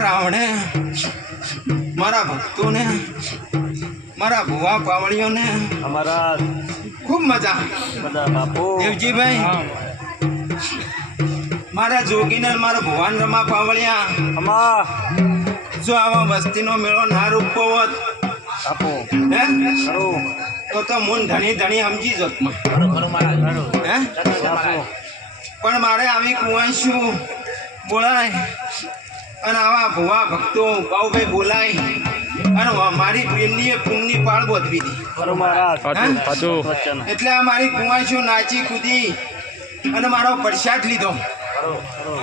રાવણે મારા ભક્તોને મારા ભુવા પાવળીઓને અમારા ખૂબ મજા બાપુ દેવજીભાઈ મારા જોગીને મારા ભુવાન રમા પાવળિયા જો આવા વસ્તીનો મેળો ના રૂપો હોત બાપુ હે ખરું તો મૂન ધણી ધણી સમજી જોત હે પણ મારે આવી કુંવાઈશું બોલાય અને આવા ભુવા ભક્તો બાઉભાઈ બોલાય અને મારી પ્રેમની પુણ્યની પાળ બોધવી હતી એટલે આ મારી કુંવાઈશું નાચી કૂદી અને મારો પ્રસાદ લીધો